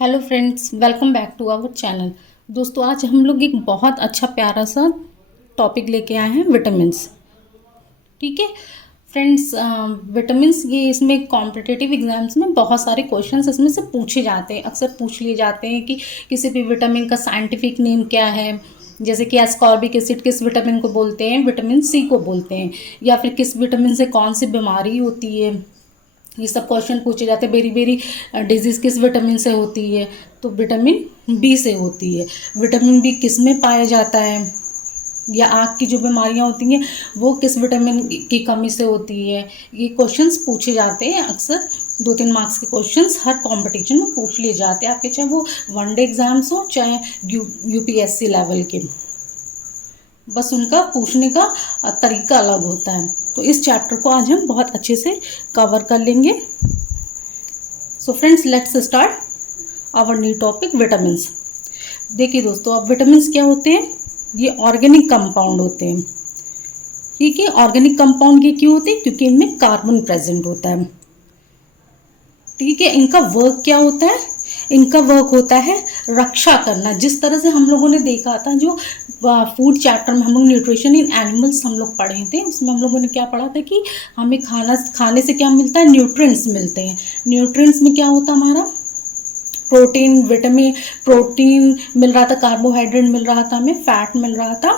Hello friends, welcome back to our channel. दोस्तों, आज हम लोग एक बहुत अच्छा प्यारा सा टॉपिक लेके आए हैं, विटामिन्स। ठीक है फ्रेंड्स, विटामिन्स ये इसमें कॉम्पिटिटिव एग्जाम्स में बहुत सारे क्वेश्चंस इसमें से पूछे जाते हैं, अक्सर पूछ लिए जाते हैं कि किसी भी विटामिन का साइंटिफिक नेम क्या है। जैसे कि एस्कॉर्बिक एसिड किस विटामिन को बोलते हैं, विटामिन सी को बोलते हैं, या फिर किस विटामिन से कौन सी बीमारी होती है। ये सब क्वेश्चन पूछे जाते हैं। बेरी बेरी डिजीज़ किस विटामिन से होती है, तो विटामिन बी से होती है। विटामिन बी किस में पाया जाता है, या आँख की जो बीमारियां होती हैं वो किस विटामिन की कमी से होती है। ये क्वेश्चंस पूछे जाते हैं अक्सर। 2-3 मार्क्स के क्वेश्चंस हर कंपटीशन में पूछ लिए जाते हैं आपके, चाहे वो वनडे एग्जाम्स हो चाहे यूपीएससी लेवल के। बस उनका पूछने का तरीका अलग होता है। तो इस चैप्टर को आज हम बहुत अच्छे से कवर कर लेंगे। So friends, let's start our new topic, vitamins. देखिए दोस्तों, अब विटामिन्स क्या होते हैं? ये ऑर्गेनिक कंपाउंड होते हैं। ठीक है, ऑर्गेनिक कंपाउंड ये क्यों होते हैं? क्योंकि इनमें कार्बन प्रेजेंट होता है। ठीक है, इनका वर्क क्या होता है? इनका वर्क होता है रक्षा करना। जिस तरह से हम लोगों ने देखा था, जो फूड चैप्टर में हम लोग न्यूट्रिशन इन एनिमल्स हम लोग पढ़े थे, उसमें हम लोगों ने क्या पढ़ा था कि हमें खाने से क्या मिलता है? न्यूट्रिएंट्स मिलते हैं। न्यूट्रिएंट्स में क्या होता है हमारा? प्रोटीन, विटामिन, प्रोटीन मिल रहा था, कार्बोहाइड्रेट मिल रहा था, हमें फैट मिल रहा था।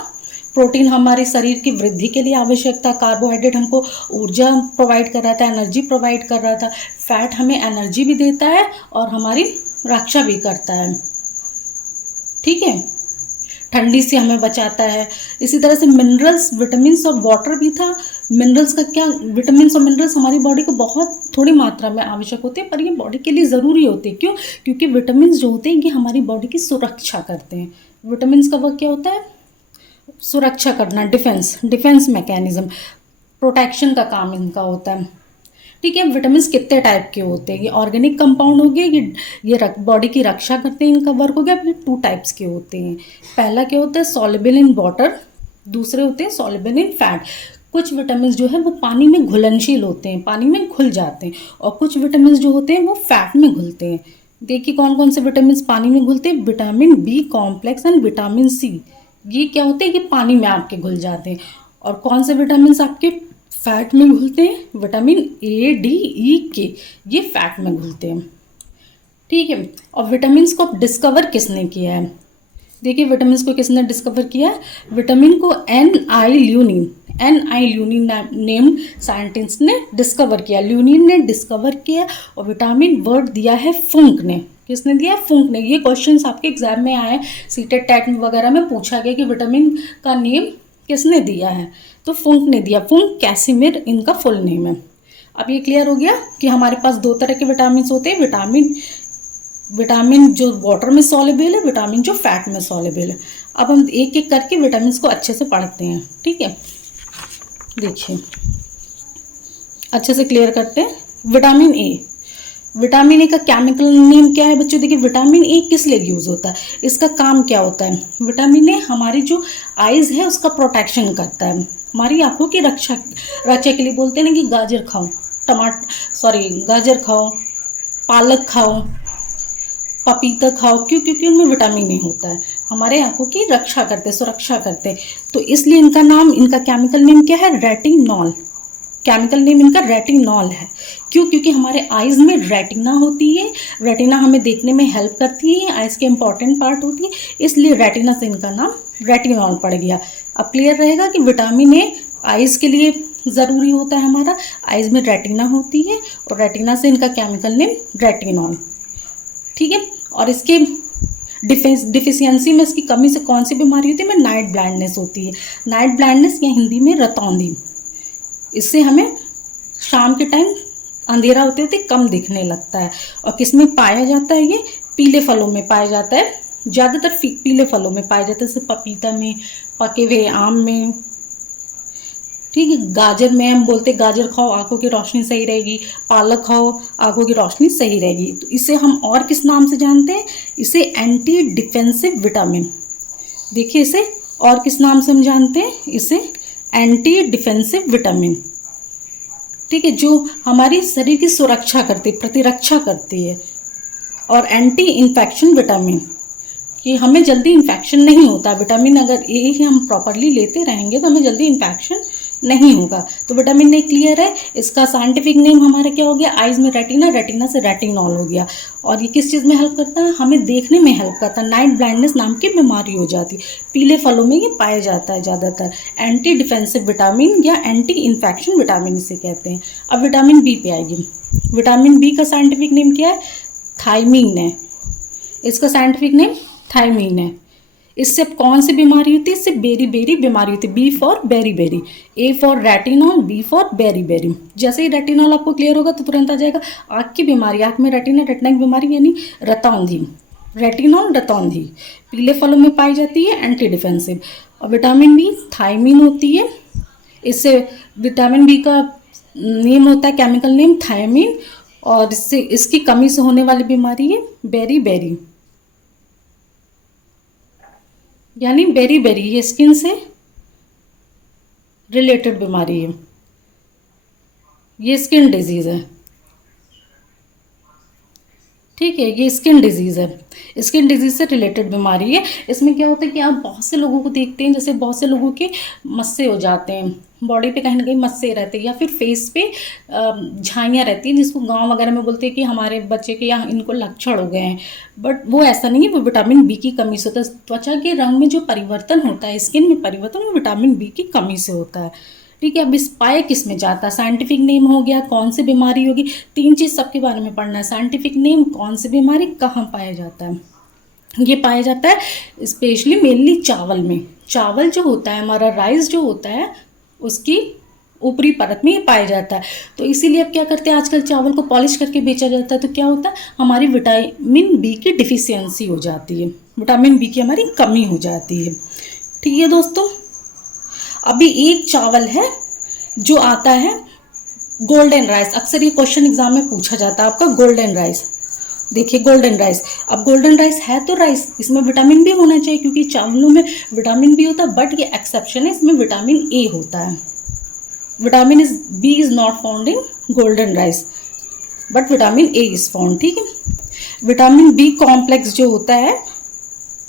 प्रोटीन हमारे शरीर की वृद्धि के लिए आवश्यक था, कार्बोहाइड्रेट हमको ऊर्जा प्रोवाइड कर रहा था, एनर्जी प्रोवाइड कर रहा था, फैट हमें एनर्जी भी देता है और हमारी रक्षा भी करता है। ठीक है, ठंडी से हमें बचाता है। इसी तरह से मिनरल्स, विटामिन्स और वाटर भी था। मिनरल्स का क्या? विटामिन्स और मिनरल्स हमारी बॉडी को बहुत थोड़ी मात्रा में आवश्यक होते हैं, पर ये बॉडी के लिए ज़रूरी होते हैं। क्यों? क्योंकि विटामिन्स जो होते हैं ये हमारी बॉडी की सुरक्षा करते हैं। विटामिन्स का वर्क क्या होता है? सुरक्षा करना, डिफेंस मैकेनिज्म, प्रोटेक्शन का काम इनका होता है। ठीक है, विटामिन्स कितने टाइप के होते हैं? ये ऑर्गेनिक कंपाउंड हो गए, ये बॉडी की रक्षा करते हैं, इनका वर्क हो गया। फिर 2 टाइप्स के होते हैं। पहला क्या होता है? Soluble in water. दूसरे होते हैं सॉल्युबल इन फैट। कुछ विटामिन जो है वो पानी में घुलनशील होते हैं, पानी में घुल जाते हैं, और कुछ विटामिन जो होते हैं वो फैट में घुलते हैं। देखिए कौन कौन से विटामिन पानी में घुलते हैं? Vitamin B complex and vitamin C. ये क्या होते हैं? ये पानी में आपके घुल जाते हैं। और कौन से विटामिन आपके फैट में घुलते हैं? विटामिन ए, डी, ई, के, ये फैट में घुलते हैं। ठीक है, और विटामिन को डिस्कवर किसने किया है? देखिए विटामिन को किसने डिस्कवर किया है? विटामिन को एन आई ल्यूनिन नेम्ड साइंटिस्ट ने डिस्कवर किया, ल्यूनिन ने डिस्कवर किया। और विटामिन वर्ड दिया है फुंक ने। किसने दिया? फुंक ने। ये क्वेश्चंस आपके एग्जाम में आए, सीटेट टैट वगैरह में पूछा गया कि विटामिन का नेम किसने दिया है, तो फुंक ने दिया। फुंक कैसिमिर इनका फुल नेम है। अब ये क्लियर हो गया कि हमारे पास 2 तरह के विटामिन होते हैं। विटामिन जो वाटर में सॉल्युबल है, विटामिन जो फैट में सॉल्युबल है। अब हम एक एक करके विटामिन को अच्छे से पढ़ते हैं। ठीक है, देखिए अच्छे से क्लियर करते हैं। Vitamin A. विटामिन ए का केमिकल नेम क्या है बच्चों? देखिए विटामिन ए किस लिए यूज़ होता है, इसका काम क्या होता है? विटामिन ए हमारी जो आइज़ है उसका प्रोटेक्शन करता है, हमारी आंखों की रक्षा के लिए। बोलते हैं ना कि गाजर खाओ, गाजर खाओ, पालक खाओ, पपीता खाओ। क्यों? क्योंकि उनमें विटामिन ए होता है, हमारे आंखों की रक्षा करते, सुरक्षा करते। तो इसलिए इनका केमिकल नेम क्या है? रेटिनॉल। केमिकल नेम इनका रेटिनॉल है। क्यों? क्योंकि हमारे आइज़ में रेटिना होती है, रेटिना हमें देखने में हेल्प करती है, आइज़ के इंपॉर्टेंट पार्ट होती है, इसलिए रेटिना से इनका नाम रेटिनॉल पड़ गया। अब क्लियर रहेगा कि विटामिन ए आइज़ के लिए ज़रूरी होता है, हमारा आइज़ में रेटिना होती है, और रेटिना से इनका केमिकल नेम रेटिनॉल। ठीक है, और इसके डिफिशियंसी में, इसकी कमी से कौन सी बीमारी होती है? में नाइट ब्लाइंडनेस होती है। नाइट ब्लाइंडनेस या हिंदी में रतौंधी। इससे हमें शाम के टाइम अंधेरा होते होते कम दिखने लगता है। और किस में पाया जाता है? ये पीले फलों में पाया जाता है, ज़्यादातर पीले फलों में पाया जाता है, जैसे पपीता में, पके हुए आम में। ठीक है, गाजर में हम बोलते गाजर खाओ आंखों की रोशनी सही रहेगी, पालक खाओ आंखों की रोशनी सही रहेगी। तो इसे हम और किस नाम से जानते हैं? इसे एंटी डिफेंसिव विटामिन। देखिए इसे और किस नाम से हम जानते हैं? इसे एंटी डिफेंसिव विटामिन। ठीक है, जो हमारी शरीर की सुरक्षा करती है, प्रतिरक्षा करती है। और एंटी इन्फेक्शन विटामिन, कि हमें जल्दी इन्फेक्शन नहीं होता। विटामिन अगर ए ही हम प्रॉपरली लेते रहेंगे तो हमें जल्दी इन्फेक्शन नहीं होगा। तो विटामिन ए क्लियर है। इसका साइंटिफिक नेम हमारा क्या हो गया, आइज में रेटिना, रेटिना से रेटिनॉल हो गया। और ये किस चीज़ में हेल्प करता है, हमें देखने में हेल्प करता है। नाइट ब्लाइंडनेस नाम की बीमारी हो जाती है, पीले फलों में ये पाया जाता है ज़्यादातर। एंटी डिफेंसिव विटामिन या एंटी इन्फेक्शन विटामिन इसे कहते हैं। अब विटामिन बी पे आएगी। विटामिन बी का साइंटिफिक नेम क्या है, थायमीन है। इसका साइंटिफिक नेम थायमीन है। इससे अब कौन सी बीमारी होती है, इससे बेरी बेरी बीमारी होती है। B for beriberi, A for retinol, B for beriberi. जैसे ही रेटिनॉल आपको क्लियर होगा तो तुरंत आ जाएगा आँख की बीमारी, आँख में रेटिना, रेटिना की बीमारी यानी रतौंधी। रेटिनॉल रतौंधी पीले फलों में पाई जाती है, एंटी डिफेंसिव। और विटामिन बी थायमीन होती है। इससे विटामिन बी का नेम होता है, केमिकल नेम थायमीन। और इससे इसकी कमी से होने वाली बीमारी है बेरी बेरी, यानी बेरी बेरी, ये स्किन से रिलेटेड बीमारी है, ये स्किन डिजीज़ है। ठीक है, ये स्किन डिजीज़ है, स्किन डिजीज़ से रिलेटेड बीमारी है। इसमें क्या होता है कि आप बहुत से लोगों को देखते हैं, जैसे बहुत से लोगों के मस्से हो जाते हैं, बॉडी पे कहीं ना कहीं मस्से रहते हैं, या फिर फेस पे झाइयाँ रहती हैं, जिसको गांव वगैरह में बोलते हैं कि हमारे बच्चे के या इनको लक्षण हो गए हैं। बट वो ऐसा नहीं है, वो विटामिन बी की कमी से होता है। त्वचा के रंग में जो परिवर्तन होता है, स्किन में परिवर्तन, वो विटामिन बी की कमी से होता है। ठीक है, अब इस पाए किस में जाता है, साइंटिफिक नेम हो गया, कौन सी बीमारी होगी, तीन चीज़ सबके बारे में पढ़ना है। साइंटिफिक नेम, कौन सी बीमारी, कहाँ पाया जाता है। ये पाया जाता है स्पेशली मेनली चावल में। चावल जो होता है हमारा, राइस जो होता है, उसकी ऊपरी परत में ये पाया जाता है। तो इसीलिए अब क्या करते हैं, आजकल चावल को पॉलिश करके बेचा जाता है। तो क्या होता है, हमारी विटामिन बी की डिफिशियंसी हो जाती है, विटामिन बी की हमारी कमी हो जाती है। ठीक है दोस्तों, अभी एक चावल है जो आता है गोल्डन राइस। अक्सर ये क्वेश्चन एग्जाम में पूछा जाता है आपका, गोल्डन राइस। देखिए गोल्डन राइस, अब गोल्डन राइस है तो राइस, इसमें विटामिन बी होना चाहिए क्योंकि चावलों में विटामिन बी होता है। बट ये एक्सेप्शन है, इसमें विटामिन ए होता है। Vitamin B is not found in golden rice, but vitamin A is found. ठीक है, विटामिन बी कॉम्प्लेक्स जो होता है,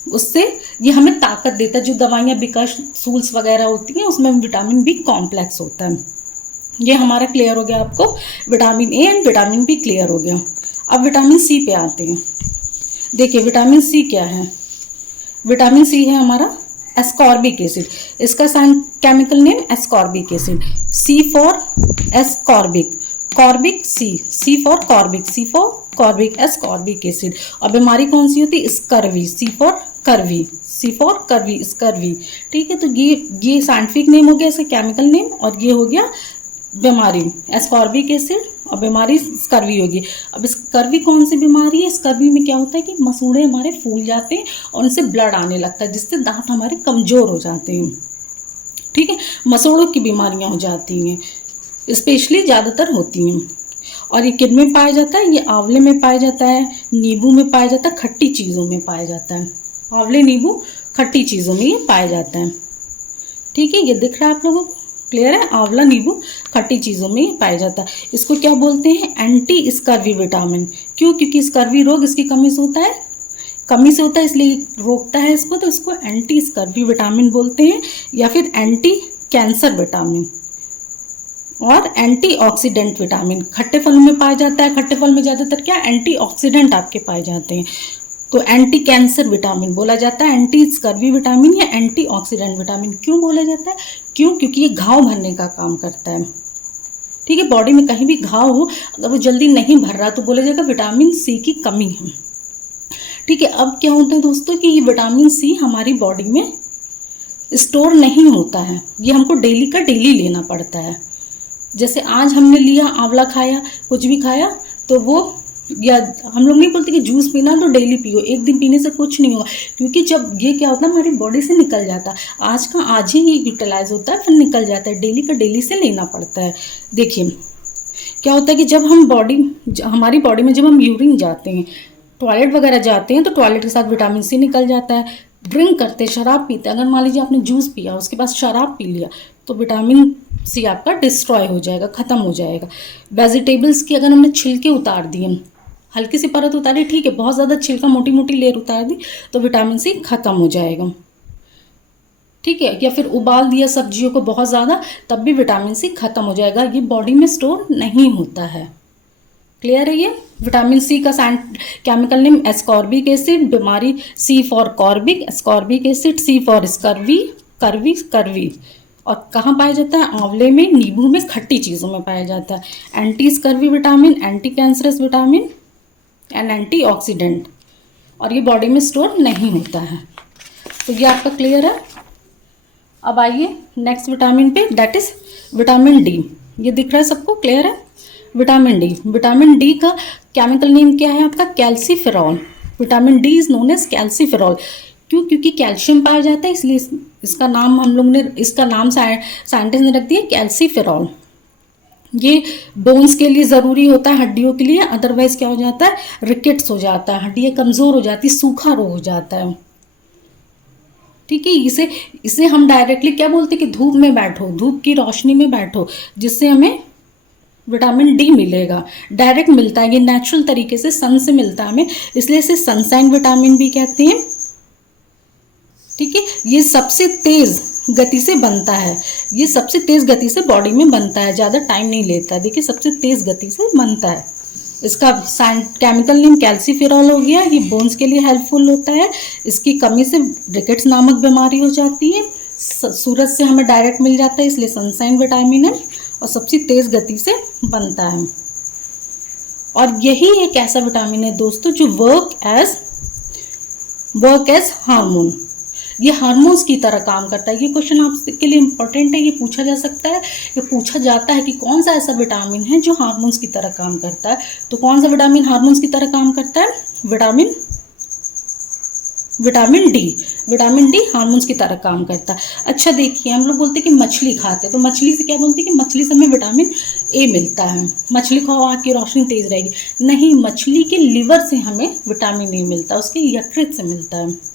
उससे ये हमें ताकत देता है। जो दवाइयाँ बिकासूल्स वगैरह होती हैं उसमें विटामिन बी कॉम्प्लेक्स होता है। ये हमारा क्लियर हो गया आपको, vitamin A and vitamin B clear हो गया। अब विटामिन सी पे आते हैं। देखिए विटामिन सी क्या है, विटामिन सी है हमारा एस्कॉर्बिक एसिड। इसका chemical name ascorbic acid. C for ascorbic, corbic C, C for corbic, C for corbic, ascorbic acid. और बीमारी कौन सी होती है, scurvy, C for curvy, C for curvy, scurvy. ठीक है, तो ये साइंटिफिक नेम हो गया, इसका केमिकल नेम। और ये हो गया बीमारी एस्कॉर्बिक एसिड, और बीमारी स्कर्वी होगी। अब स्कर्वी कौन सी बीमारी है, स्कर्वी में क्या होता है कि मसूड़े हमारे फूल जाते हैं और उनसे ब्लड आने लगता है, जिससे दांत हमारे कमज़ोर हो जाते हैं। ठीक है, मसूड़ों की बीमारियां हो जाती हैं, स्पेशली ज़्यादातर होती हैं। और ये किन में पाया जाता है, ये आंवले में पाया जाता है, नींबू में पाया जाता है, खट्टी चीज़ों में पाया जाता है। आंवले, नींबू, खट्टी चीज़ों में ये पाया जाता है। ठीक है, ये दिख रहा है आप लोगों को, क्लियर है। आंवला, नींबू, खट्टी चीज़ों में ये पाया जाता है। इसको क्या बोलते हैं, एंटी स्कर्वी विटामिन। क्यों, क्योंकि स्कर्वी रोग इसकी कमी से होता है, कमी से होता है, इसलिए रोकता है इसको। तो इसको एंटी स्कर्वी विटामिन बोलते हैं, या फिर एंटी कैंसर विटामिन और एंटीऑक्सीडेंट विटामिन। खट्टे फलों में पाया जाता है, खट्टे फल में ज़्यादातर क्या एंटीऑक्सीडेंट आपके पाए जाते हैं। तो एंटी कैंसर विटामिन बोला जाता है, एंटी स्कर्वी विटामिन या एंटीऑक्सीडेंट विटामिन। क्यों बोला जाता है, क्यों, क्योंकि ये घाव भरने का काम करता है। ठीक है, बॉडी में कहीं भी घाव हो, अगर वो जल्दी नहीं भर रहा तो बोला जाएगा विटामिन सी की कमी है। ठीक है, अब क्या होता है दोस्तों कि ये विटामिन सी हमारी बॉडी में स्टोर नहीं होता है, ये हमको डेली का डेली लेना पड़ता है। जैसे आज हमने लिया, आंवला खाया, कुछ भी खाया, तो वो, या हम लोग नहीं बोलते कि जूस पीना तो डेली पियो, एक दिन पीने से कुछ नहीं होगा। क्योंकि जब ये क्या होता है हमारी बॉडी से निकल जाता है, आज का आज ही ये यूटिलाइज होता है, फिर निकल जाता है, डेली का डेली से लेना पड़ता है। देखिए क्या होता है कि जब हम हमारी बॉडी में जब हम यूरिन जाते हैं, टॉयलेट वगैरह जाते हैं, तो टॉयलेट के साथ विटामिन सी निकल जाता है। ड्रिंक करते, शराब पीते, अगर मान लीजिए आपने जूस पिया, उसके बाद शराब पी लिया, तो विटामिन सी आपका डिस्ट्रॉय हो जाएगा, ख़त्म हो जाएगा। वेजिटेबल्स की अगर हमने छिलके उतार दिए, हल्की सी परत उतारी ठीक है, बहुत ज़्यादा छिलका मोटी मोटी लेयर उतार दी तो विटामिन सी ख़त्म हो जाएगा, ठीक है। या फिर उबाल दिया सब्जियों को बहुत ज़्यादा, तब भी विटामिन सी ख़त्म हो जाएगा, ये बॉडी में स्टोर नहीं होता है। क्लियर है ये। विटामिन सी का केमिकल नेम एस्कॉर्बिक एसिड, बीमारी C for corbic, ascorbic acid, C for scurvy, curvy curvy. और कहाँ पाया जाता है? आंवले में, नींबू में, खट्टी चीज़ों में पाया जाता है। Anti scurvy vitamin, anti cancerous vitamin and antioxidant, और ये बॉडी में स्टोर नहीं होता है। तो ये आपका क्लियर है। अब आइए नेक्स्ट विटामिन पे, दैट इज विटामिन डी। ये दिख रहा है सबको? क्लियर है। विटामिन डी, विटामिन डी का केमिकल नेम क्या है आपका? Calciferol. Vitamin D is known as calciferol. क्यों? क्योंकि कैल्शियम पाया जाता है, इसलिए इसका नाम हम लोग ने, इसका नाम साइंटिस्ट ने रख दिया कैल्सीफेरॉल। ये बोन्स के लिए ज़रूरी होता है, हड्डियों के लिए, अदरवाइज क्या हो जाता है? रिकेट्स हो जाता है, हड्डियाँ कमज़ोर हो जाती, सूखा रोग हो जाता है, ठीक है। इसे हम डायरेक्टली क्या बोलते हैं कि धूप में बैठो, धूप की रोशनी में बैठो, जिससे हमें विटामिन डी मिलेगा। डायरेक्ट मिलता है, ये नेचुरल तरीके से सन से मिलता है हमें, इसलिए इसे सनसाइन विटामिन भी कहते हैं, ठीक है। ये सबसे तेज़ गति से बनता है, ये सबसे तेज़ गति से बॉडी में बनता है, ज़्यादा टाइम नहीं लेता। देखिए सबसे तेज़ गति से बनता है। इसका केमिकल नेम कैल्सीफेरॉल हो गया। ये बोन्स के लिए हेल्पफुल होता है, इसकी कमी से रिकेट्स नामक बीमारी हो जाती है। सूरज से हमें डायरेक्ट मिल जाता है, इसलिए सनसाइन विटामिन है, और सबसे तेज़ गति से बनता है। और यही एक ऐसा विटामिन है दोस्तों जो वर्क एज हार्मोन, ये हार्मोन्स की तरह काम करता है। ये क्वेश्चन आपके लिए इंपॉर्टेंट है, ये पूछा जा सकता है, ये पूछा जाता है कि कौन सा ऐसा विटामिन है जो हार्मोन्स की तरह काम करता है। तो कौन सा विटामिन हार्मोन्स की तरह काम करता है? Vitamin D. Vitamin D hormones की तरह काम करता है। अच्छा देखिए, हम लोग बोलते हैं कि मछली खाते हैं, तो मछली से क्या बोलते हैं कि मछली से हमें विटामिन ए मिलता है, मछली खाओ आँख की रोशनी तेज रहेगी। नहीं, मछली के लिवर से हमें विटामिन ए मिलता है, उसके यकृत से मिलता है,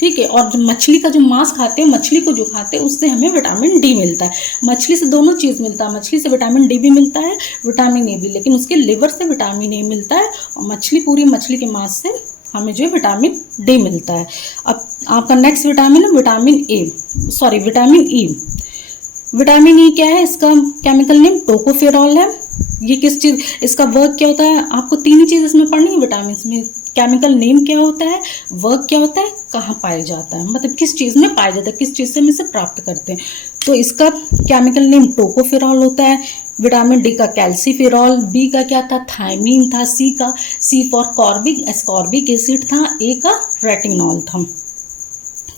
ठीक है। और मछली का जो मांस खाते हैं, मछली को जो खाते हैं, उससे हमें विटामिन डी मिलता है। मछली से दोनों चीज़ मिलता है, मछली से विटामिन डी भी मिलता है, विटामिन ए भी, लेकिन उसके लिवर से विटामिन ए मिलता है, और पूरी मछली के मांस से हमें जो विटामिन डी मिलता है। अब आपका नेक्स्ट विटामिन है विटामिन ई। विटामिन ई क्या है? इसका केमिकल नेम टोकोफेरॉल है। ये किस चीज़, इसका वर्क क्या होता है? आपको तीन ही चीज़ इसमें पढ़नी है विटामिन में। केमिकल नेम क्या होता है, वर्क क्या होता है, कहाँ पाया जाता है, मतलब किस चीज़ में पाया जाता है, किस चीज़ से हम इसे प्राप्त करते हैं। तो इसका केमिकल नेम टोकोफेरॉल होता है। विटामिन डी का कैल्सीफेरॉल, बी का क्या था? थायमीन था, सी फॉर कॉर्बिक एस्कॉर्बिक एसिड था, ए का रेटिनॉल था,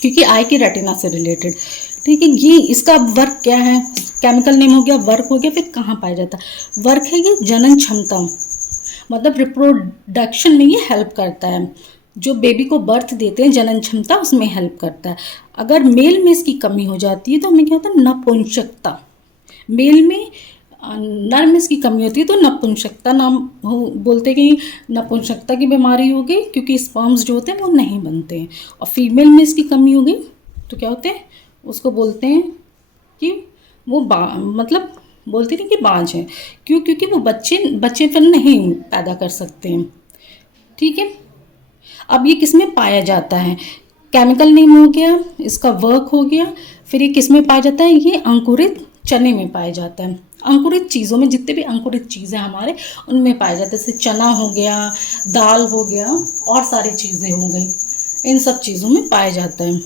क्योंकि आई की रेटिना से रिलेटेड, ठीक है। ये इसका वर्क क्या है? केमिकल नेम हो गया, वर्क हो गया, फिर कहाँ पाया जाता है? वर्क है ये जनन क्षमता, मतलब रिप्रोडक्शन में ये हेल्प करता है। जो बेबी को बर्थ देते हैं, जनन क्षमता, उसमें हेल्प करता है। अगर मेल में इसकी कमी हो जाती है तो हमें क्या होता है? नपुंसकता। मेल में नर में इसकी कमी होती है तो नपुंसकता नाम बोलते हैं कि नपुंसकता की बीमारी हो गई, क्योंकि स्पर्म्स जो होते हैं वो नहीं बनते हैं। और फीमेल में इसकी कमी हो गई तो क्या होते हैं? उसको बोलते हैं कि वो मतलब बोलते नहीं कि बांझ है। क्यों? क्योंकि वो बच्चे फिर नहीं पैदा कर सकते हैं, ठीक है। अब ये किस में पाया जाता है? केमिकल नेम हो गया, इसका वर्क हो गया, फिर ये किस में पाया जाता है? ये अंकुरित चने में पाया जाता है। अंकुरित चीज़ों में, जितने भी अंकुरित चीज़ें हमारे, उनमें पाया जाता है। जैसे चना हो गया, दाल हो गया, और सारी चीज़ें हो गई, इन सब चीज़ों में पाया जाता है,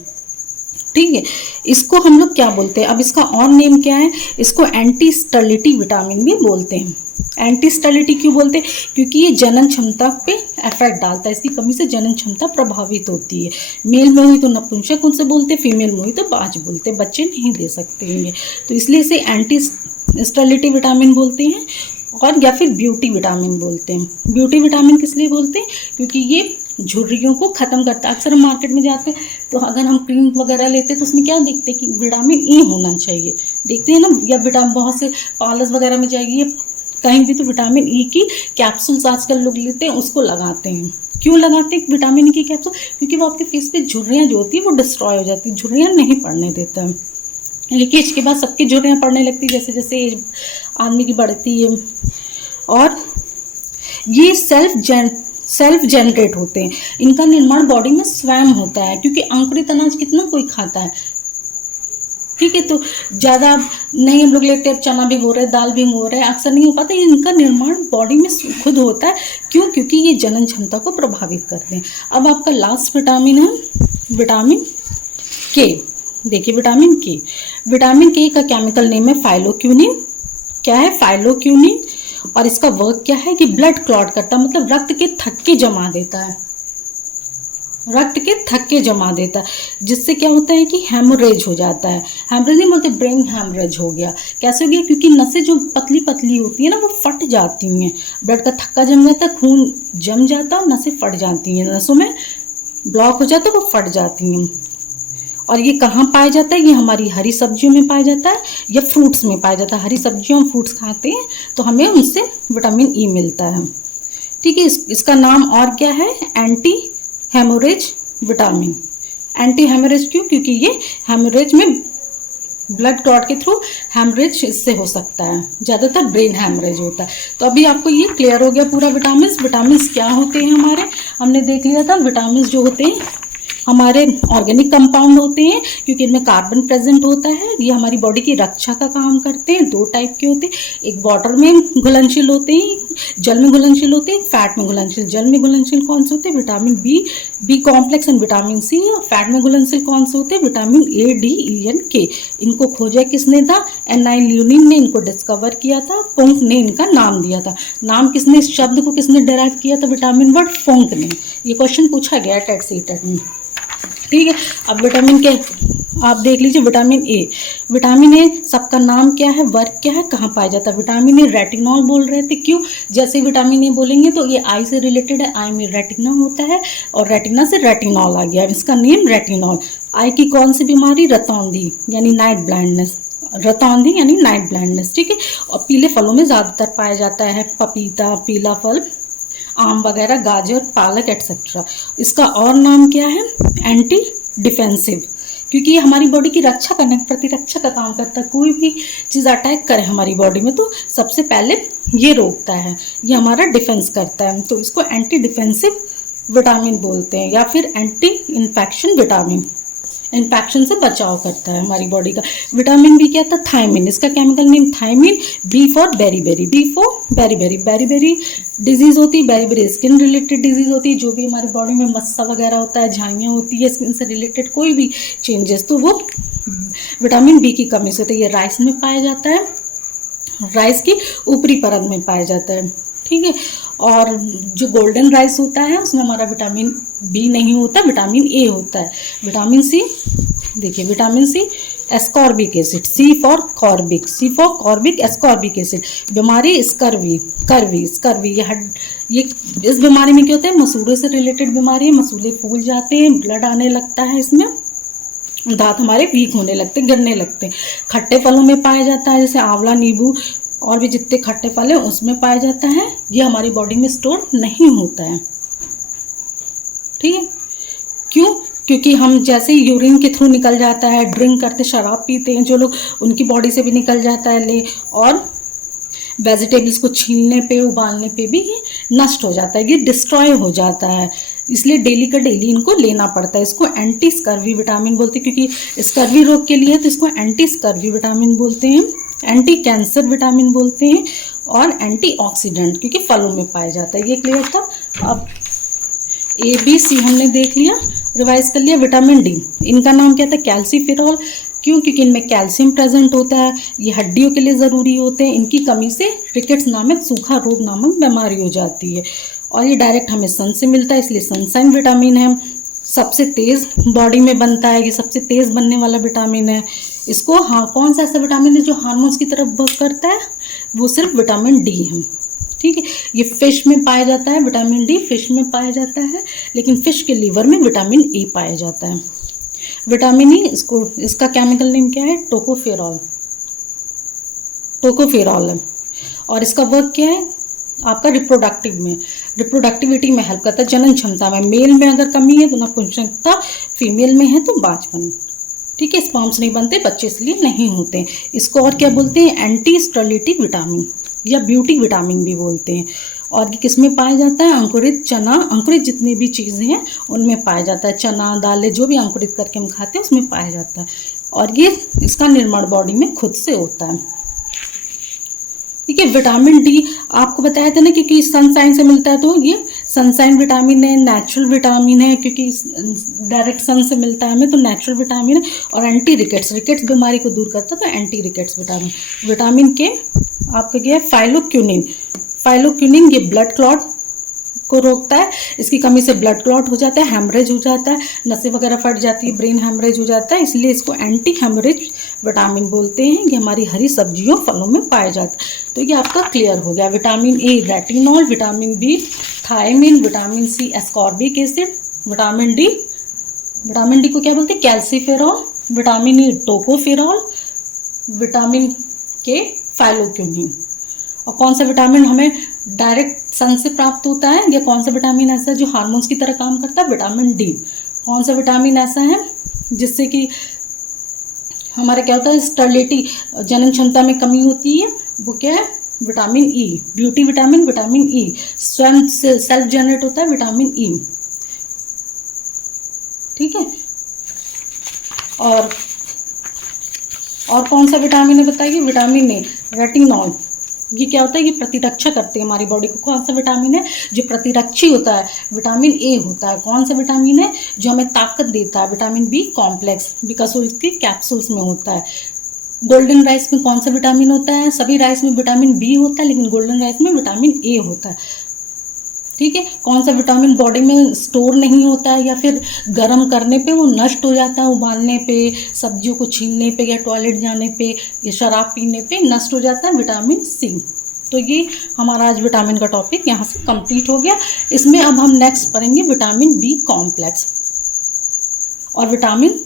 ठीक है। इसको हम लोग क्या बोलते हैं? अब इसका और नेम क्या है? इसको एंटी स्टर्लिटी विटामिन भी बोलते हैं। एंटी स्टर्लिटी क्यों बोलते हैं? क्योंकि ये जनन क्षमता पे इफेक्ट डालता है, इसकी कमी से जनन क्षमता प्रभावित होती है। मेल में हुई तो नपुंसक उनसे बोलते हैं, फीमेल में हुई तो बांझ बोलते हैं, बच्चे नहीं दे सकते हैं ये, तो इसलिए इसे एंटी स्टर्लिटी विटामिन बोलते हैं। और या फिर ब्यूटी विटामिन बोलते हैं। ब्यूटी विटामिन किस लिए बोलते हैं? क्योंकि ये झुर्रियों को ख़त्म करता है। अक्सर हम मार्केट में जाते हैं तो अगर हम क्रीम वगैरह लेते हैं तो उसमें क्या देखते हैं कि विटामिन ई होना चाहिए, देखते हैं ना, या विटामिन बहुत से पार्लर्स वगैरह में जाएगी, कहीं भी तो विटामिन ई की कैप्सूल्स आजकल लोग लेते हैं, उसको लगाते हैं। क्यों लगाते हैं विटामिन ई की कैप्सूल? क्योंकि वो आपके फेस पे झुर्रियाँ जो होती है वो डिस्ट्रॉय हो जाती है, झुर्रियाँ नहीं पड़ने देता है। लीकेज के बाद सबकी झुर्रियाँ पड़ने लगती है, जैसे जैसे एज आदमी की बढ़ती है। और ये सेल्फ जनरेट होते हैं। इनका निर्माण बॉडी में स्वयं होता है, क्योंकि अंकुरित अनाज कितना कोई खाता है, ठीक है। तो ज़्यादा नहीं हम लोग लेते, अब चना भिगो रहे, दाल भिगो रहे, अक्सर नहीं हो पाता। इनका निर्माण बॉडी में खुद होता है। क्यों? क्योंकि ये जनन क्षमता को प्रभावित करते हैं। अब आपका लास्ट विटामिन है विटामिन के। देखिए विटामिन के का केमिकल नेम है फाइलोक्यूनिन। क्या है? फाइलोक्यूनिन। और इसका वर्क क्या है कि ब्लड क्लॉट करता है, मतलब रक्त के थक्के जमा देता है, रक्त के थक्के जमा देता है, जिससे क्या होता है कि हेमोरेज हो जाता है। हेमरेज नहीं बोलते, ब्रेन हेमरेज हो गया। कैसे हो गया? क्योंकि नसें जो पतली पतली होती है ना, वो फट जाती हैं। ब्लड का थक्का जम जाता है, खून जम जाता है, नसें फट जाती हैं, नसों में ब्लॉक हो जाता है, वो फट जाती हैं। और ये कहाँ पाया जाता है? ये हमारी हरी सब्जियों में पाया जाता है या फ्रूट्स में पाया जाता है। हरी सब्जियों और फ्रूट्स खाते हैं तो हमें उनसे विटामिन ई मिलता है, ठीक है। इसका नाम और क्या है? Anti haemorrhage vitamin. Anti haemorrhage क्यों? क्योंकि ये हेमोरेज में ब्लड क्लॉट के थ्रू हेमरेज इससे हो सकता है, ज़्यादातर ब्रेन हेमरेज होता है। तो अभी आपको ये क्लियर हो गया पूरा विटामिन क्या होते हैं हमारे। हमने देख लिया था विटामिन जो होते हैं हमारे ऑर्गेनिक कंपाउंड होते हैं, क्योंकि इनमें कार्बन प्रेजेंट होता है। ये हमारी बॉडी की रक्षा का काम करते हैं। दो टाइप के होते हैं, एक वाटर में घुलनशील होते हैं, जल में घुलनशील होते हैं, फैट में घुलनशील। जल में घुलनशील कौन से होते हैं? Vitamin B complex and vitamin C. और फैट में घुलनशील कौन से होते हैं? Vitamin A, D, E, and, K. इनको खोजा किसने था? एनाइल ल्यूनिन ने इनको डिस्कवर किया था। पोंक ने इनका नाम दिया था। नाम किसने, इस शब्द को किसने डिराइव किया था विटामिन वर्ड? पोंक ने। ये क्वेश्चन पूछा गया टेट सी टेट में, ठीक है। अब विटामिन के आप देख लीजिए। विटामिन ए सबका नाम क्या है, वर्क क्या है, कहाँ पाया जाता है? विटामिन ए रेटिनॉल बोल रहे थे, क्यों? जैसे विटामिन ए बोलेंगे तो ये आई से रिलेटेड है, आई में रेटिना होता है और रेटिना से रेटिनॉल आ गया, इसका नेम रेटिनॉल। आई की कौन सी बीमारी? रतौंधी यानी नाइट ब्लाइंडनेस, रतौंधी यानी नाइट ब्लाइंडनेस, ठीक है। और पीले फलों में ज़्यादातर पाया जाता है, पपीता, पीला फल, आम वगैरह, गाजर, पालक एटसेट्रा। इसका और नाम क्या है? एंटी डिफेंसिव, क्योंकि ये हमारी बॉडी की रक्षा करने, प्रतिरक्षा का काम करता है। कोई भी चीज़ अटैक करे हमारी बॉडी में तो सबसे पहले ये रोकता है, ये हमारा डिफेंस करता है। तो इसको एंटी डिफेंसिव विटामिन बोलते हैं, या फिर एंटी इन्फेक्शन विटामिन। इन्फेक्शन से बचाव करता है हमारी बॉडी का। विटामिन बी क्या था? थायमिन। इसका chemical name thiamine. B for beriberi, B for beriberi. Beriberi disease होती है, बेरीबेरी स्किन रिलेटेड डिजीज़ होती है। जो भी हमारी बॉडी में मस्सा वगैरह होता है, झाइयाँ होती है, स्किन से रिलेटेड कोई भी चेंजेस, तो वो विटामिन बी की कमी से होती है। ये राइस में पाया जाता है, राइस की ऊपरी परत में पाया जाता है, ठीक है। और जो गोल्डन राइस होता है उसमें हमारा विटामिन बी नहीं होता, विटामिन ए होता है। विटामिन सी, देखिए vitamin C ascorbic acid, C for corbic ascorbic acid. बीमारी स्कर्वी, स्कर्वी ये इस बीमारी में क्या होता है? मसूड़े से रिलेटेड बीमारी है। मसूड़े फूल जाते हैं, ब्लड आने लगता है, इसमें दांत हमारे वीक होने लगते, गिरने लगते हैं। खट्टे फलों में पाया जाता है, जैसे आंवला, नींबू और भी जितने खट्टे फल हैं उसमें पाया जाता है। ये हमारी बॉडी में स्टोर नहीं होता है, ठीक है। क्यों? क्योंकि हम जैसे यूरिन के थ्रू निकल जाता है, ड्रिंक करते, शराब पीते हैं जो लोग, उनकी बॉडी से भी निकल जाता है और वेजिटेबल्स को छीलने पे, उबालने पे भी ये नष्ट हो जाता है, ये डिस्ट्रॉय हो जाता है। इसलिए डेली का डेली इनको लेना पड़ता है। इसको एंटी स्कर्वी विटामिन बोलते हैं, क्योंकि स्कर्वी रोग के लिए तो इसको एंटी स्कर्वी विटामिन बोलते हैं, एंटी कैंसर विटामिन बोलते हैं, और एंटीऑक्सीडेंट, क्योंकि फलों में पाया जाता है। ये क्लियर था। अब ए बी सी हमने देख लिया, रिवाइज कर लिया। विटामिन डी, इनका नाम क्या था? कैल्सीफेरॉल। क्यों? क्योंकि इनमें कैल्शियम प्रेजेंट होता है, ये हड्डियों के लिए ज़रूरी होते हैं। इनकी कमी से रिकेट्स नामक सूखा रोग नामक बीमारी हो जाती है। और ये डायरेक्ट हमें सन से मिलता है, इसलिए सनशाइन विटामिन है। सबसे तेज़ बॉडी में बनता है, ये सबसे तेज़ बनने वाला विटामिन है। इसको कौन सा ऐसा विटामिन है जो हार्मोन्स की तरफ वर्क करता है? वो सिर्फ विटामिन डी है, ठीक है। ये फिश में पाया जाता है, विटामिन डी फिश में पाया जाता है, लेकिन फिश के लीवर में विटामिन ए पाया जाता है। विटामिन ई, इसका केमिकल नेम क्या है? टोकोफेरॉल है। और इसका वर्क क्या है? आपका रिप्रोडक्टिविटी में हेल्प करता है, जनन क्षमता में। मेल में अगर कमी है तो नपुंसकता, फीमेल में है तो बांझपन, ठीक है, स्पर्म्स नहीं बनते, बच्चे इसलिए नहीं होते। इसको और क्या बोलते हैं, एंटी स्टर्लिटी विटामिन या ब्यूटी विटामिन भी बोलते हैं। और ये किस में पाया जाता है, अंकुरित चना, अंकुरित जितनी भी चीज़ें हैं उनमें पाया जाता है, चना दालें जो भी अंकुरित करके हम खाते हैं उसमें पाया जाता है। और ये इसका निर्माण बॉडी में खुद से होता है। ठीक है, विटामिन डी आपको बताया था ना, क्योंकि सनसाइन से मिलता है, तो ये सनसाइन विटामिन है, नेचुरल विटामिन है, क्योंकि डायरेक्ट सन से मिलता है हमें, तो नेचुरल विटामिन है। और एंटी रिकेट्स, रिकेट्स बीमारी को दूर करता है, तो एंटी रिकेट्स विटामिन। विटामिन के आपका क्या है, फाइलोक्विनिन, फाइलोक्विनिन ये ब्लड क्लॉट को रोकता है, इसकी कमी से ब्लड क्लॉट हो जाता है, हेमरेज हो जाता है, नसें वगैरह फट जाती है, ब्रेन हेमरेज हो जाता है, इसलिए इसको एंटी हेमरेज विटामिन बोलते हैं। ये हमारी हरी सब्जियों फलों में पाया जाता है। तो ये आपका क्लियर हो गया। Vitamin A retinol, vitamin B thiamine, vitamin C ascorbic acid, vitamin D को क्या बोलते हैं, calciferol, vitamin E tocopherol, vitamin K phylloquinone. और कौन सा विटामिन हमें डायरेक्ट सन से प्राप्त होता है, या कौन सा विटामिन ऐसा है जो हार्मोन्स की तरह काम करता है, विटामिन डी। कौन सा विटामिन ऐसा है जिससे कि हमारा क्या होता है, स्टर्लिटी, जनन क्षमता में कमी होती है, वो क्या है, vitamin E, beauty vitamin, vitamin E, स्वयं से सेल्फ जनरेट होता है विटामिन ई। ठीक है, और कौन सा विटामिन है बताइए, विटामिन ए रेटिनॉल। ये क्या होता है, ये प्रतिरक्षा करती है हमारी बॉडी को। कौन सा विटामिन है जो प्रतिरक्षी होता है, विटामिन ए होता है। कौन सा विटामिन है जो हमें ताकत देता है, विटामिन बी कॉम्प्लेक्स, बिकासोल की कैप्सूल्स में होता है। गोल्डन राइस में कौन सा विटामिन होता है, सभी राइस में विटामिन बी होता है, लेकिन गोल्डन राइस में विटामिन ए होता है। ठीक है, कौन सा विटामिन बॉडी में स्टोर नहीं होता है, या फिर गर्म करने पे वो नष्ट हो जाता है, उबालने पे, सब्जियों को छीलने पे, या टॉयलेट जाने पे, या शराब पीने पे नष्ट हो जाता है, विटामिन सी। तो ये हमारा आज विटामिन का टॉपिक यहाँ से कंप्लीट हो गया। इसमें अब हम नेक्स्ट पढ़ेंगे विटामिन बी कॉम्प्लेक्स और विटामिन।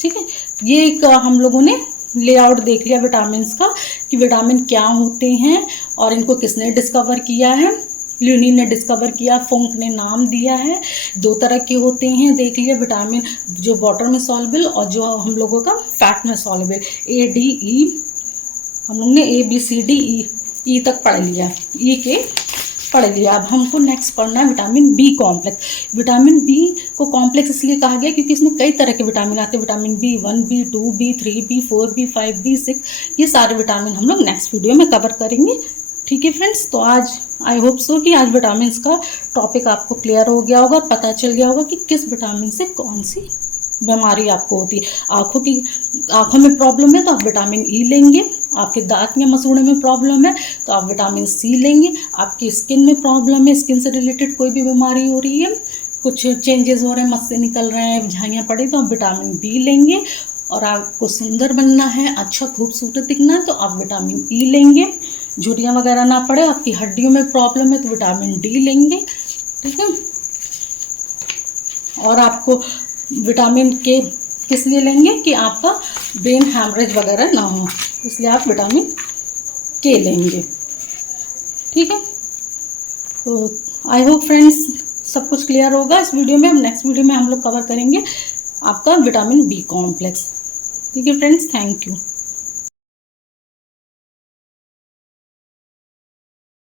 ठीक है, ये एक हम लोगों ने लेआउट देख लिया विटामिन का, कि विटामिन क्या होते हैं और इनको किसने डिस्कवर किया है। ल्यूनी ने डिस्कवर किया, फोंक ने नाम दिया है। 2 तरह के होते हैं, देख लिया, विटामिन जो वाटर में सॉल्युबल और जो हम लोगों का फैट में सॉल्युबल। ए डी ई हम लोग ने ABCD ई तक पढ़ लिया, ई के पढ़ लिया। अब हमको नेक्स्ट पढ़ना है vitamin B complex. Vitamin B को कॉम्प्लेक्स इसलिए कहा गया क्योंकि इसमें कई तरह के विटामिन आते हैं, vitamin B1, B2, B3, B4, B5, B6। ये सारे विटामिन हम लोग नेक्स्ट वीडियो में कवर करेंगे। ठीक है फ्रेंड्स, तो आज आई होप सो कि आज विटामिन का टॉपिक आपको क्लियर हो गया होगा और पता चल गया होगा कि किस विटामिन से कौन सी बीमारी आपको होती है। आँखों में प्रॉब्लम है तो आप विटामिन ई लेंगे, आपके दांत या मसूड़े में प्रॉब्लम है तो आप विटामिन सी लेंगे, आपकी स्किन में प्रॉब्लम है, स्किन से रिलेटेड कोई भी बीमारी हो रही है, कुछ चेंजेस हो रहे हैं, मस्से निकल रहे हैं, झाइयाँ पड़ी, तो आप विटामिन बी लेंगे। और आपको सुंदर बनना है, अच्छा खूबसूरत दिखना है तो आप विटामिन ई लेंगे। झुर्रियाँ वगैरह ना पड़े, आपकी हड्डियों में प्रॉब्लम है तो विटामिन डी लेंगे। ठीक है, और आपको विटामिन के किस लिए लेंगे कि आपका ब्रेन हैमरेज वगैरह ना हो, इसलिए आप विटामिन के लेंगे। ठीक है, तो आई होप फ्रेंड्स सब कुछ क्लियर होगा इस वीडियो में। हम नेक्स्ट वीडियो में हम लोग कवर करेंगे आपका विटामिन बी कॉम्प्लेक्स। ठीक है फ्रेंड्स, थैंक यू।